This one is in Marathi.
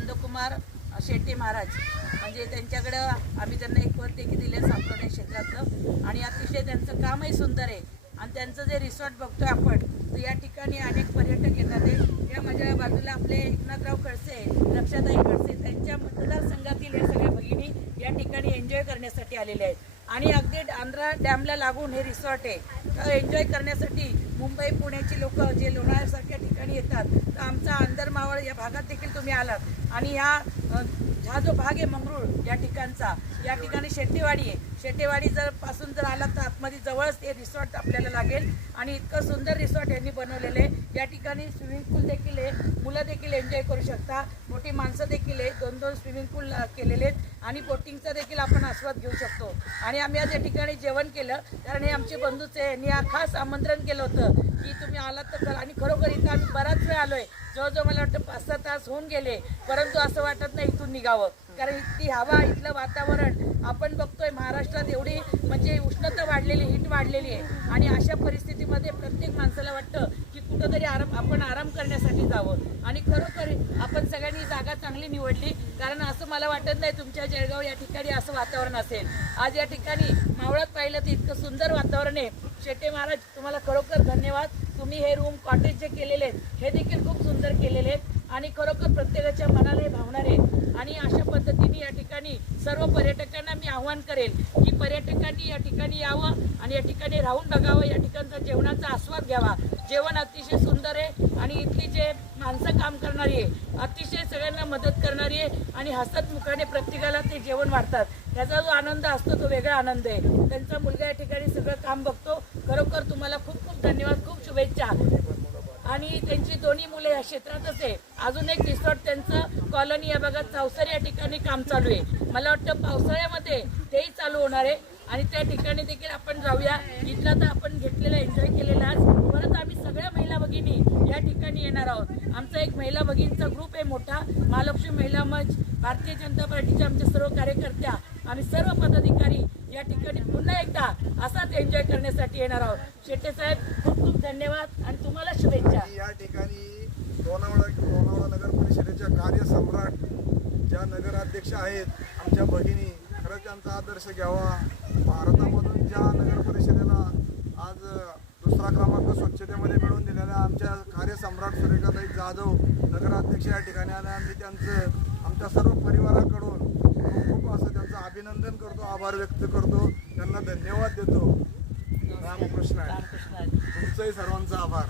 नंदकुमार शेट्टी महाराज, म्हणजे त्यांच्याकडं आम्ही त्यांना एक पद देखील दिले सांस्कृतिक क्षेत्रातलं, आणि अतिशय त्यांचं कामही सुंदर आहे. आणि त्यांचं जे रिसॉर्ट बघतोय आपण, तर या ठिकाणी अनेक पर्यटक येतात आहे. या माझ्या बाजूला आपले एकनाथराव खडसे, रक्षाताई खडसे, त्यांच्या मतदारसंघातील या सगळ्या भगिनी या ठिकाणी एन्जॉय करण्यासाठी आलेल्या आहेत. आणि अगदी आंध्रा डॅमला लागून हे रिसॉर्ट आहे. तर एन्जॉय करण्यासाठी मुंबई पुण्याची लोक जे लोणावळ्यासारख्या ठिकाणी येतात, तर आमचा अंदरमावळ या भागात देखील तुम्ही आलात. आणि हा जो भाग आहे मंगरूळ या ठिकाणचा, या ठिकाणी शेट्टीवाडी आहे. शेट्टीवाडी पासून जर आलात तर आतमध्ये जवळच हे रिसॉर्ट आपल्याला लागेल. आणि इतकं सुंदर रिसॉर्ट यांनी बनवलेलं आहे. या ठिकाणी स्विमिंग पूल देखील आहे, मुलं देखील एन्जॉय करू शकता, मोठी माणसं देखील आहे. 2-2 स्विमिंग पूल केलेले आहेत आणि बोटिंगचा देखील आपण आस्वाद घेऊ शकतो. आणि आम्ही आज या ठिकाणी जेवण केलं, कारण हे आमचे बंधूच आहे. यांनी खास आमंत्रण केलं होतं की तुम्ही आलात तर करा. आणि खरोखर इथं आम्ही बराच वेळ आलो आहे, जवळजवळ मला वाटतं 5-6 तास होऊन गेले, परंतु असं वाटत नाही इथून निघावं. कारण इथली हवा, इथलं वातावरण आपण बघतोय, महाराष्ट्रात एवढी म्हणजे उष्णता वाढलेली, हीट वाढलेली आहे. आणि अशा परिस्थितीमध्ये प्रत्येक माणसाला वाटतं की कुठंतरी आपण आराम करण्यासाठी जावं. आणि खरोखर आपण सगळ्यांनी जागा चांगली निवडली, कारण असं मला वाटत नाही तुमच्या जळगाव या ठिकाणी असं वातावरण असेल. आज या ठिकाणी मावळात पाहिलं तर इतकं सुंदर वातावरण आहे. शेट्टे महाराज, तुम्हाला खरोखर धन्यवाद. तुम्ही हे रूम कॉटेज जे केलेले आहेत हे देखील खूप सुंदर केलेले आहेत आणि खरोखर प्रत्येकाच्या मनाला हे भावणार आहेत. आणि अशा पद्धतीने या ठिकाणी सर्व पर्यटकांना मी आव्हान करेल की पर्यटकांनी या ठिकाणी यावं आणि या ठिकाणी राहून बघावं, या ठिकाणचा जेवणाचा आस्वाद घ्यावा. जेवण अतिशय सुंदर आहे आणि इथली जे माणसं काम करणारी आहे, अतिशय सगळ्यांना मदत करणारी आहे आणि हसतमुखाने प्रत्येकाला ते जेवण वाढतात. त्याचा जो आनंद असतो तो वेगळा आनंद आहे. त्यांचा मुलगा या ठिकाणी सगळं काम बघतो. खरोखर तुम्हाला खूप खूप धन्यवाद, खूप शुभेच्छा. आणि त्यांची दोन्ही मुलं या क्षेत्रातच आहे. अजून एक रिसॉर्ट त्यांचं कॉलनी या भागात चौसर या ठिकाणी काम चालू आहे. मला वाटतं पावसाळ्यामध्ये तेही चालू होणार आहे आणि त्या ठिकाणी देखील आपण जाऊया. इथला तर आपण घेतलेला, एन्जॉय केलेला. आज परत आम्ही सगळ्या महिला भगिनी या ठिकाणी येणार आहोत. आमचा एक महिला भगिनींचा ग्रुप आहे मोठा, महालक्ष्मी महिला मंच, भारतीय जनता पार्टीच्या आमच्या सर्व कार्यकर्त्या, आम्ही सर्व पदाधिकारी या ठिकाणी पुन्हा एकदा असाच एन्जॉय करण्यासाठी येणार आहोत. शेट्टे साहेब, खूप खूप धन्यवाद आणि तुम्हाला शुभेच्छा. या ठिकाणी लोणावळा नगर परिषदेच्या कार्यसम्राट ज्या नगराध्यक्ष आहेत आमच्या भगिनी, खरंच त्यांचा आदर्श घ्यावा. भारतामधून ज्या नगर परिषदेला आज दुसरा क्रमांक स्वच्छतेमध्ये मिळवून दिलेल्या आमच्या कार्यसम्राट सुरेखाताई जाधव नगराध्यक्ष या ठिकाणी आले. आम्ही त्यांचं आमच्या सर्व परिवाराकडून खूप असं त्यांचं अभिनंदन करतो, आभार व्यक्त करतो, त्यांना धन्यवाद देतो. रामकृष्ण. तुमचंही सर्वांचा आभार.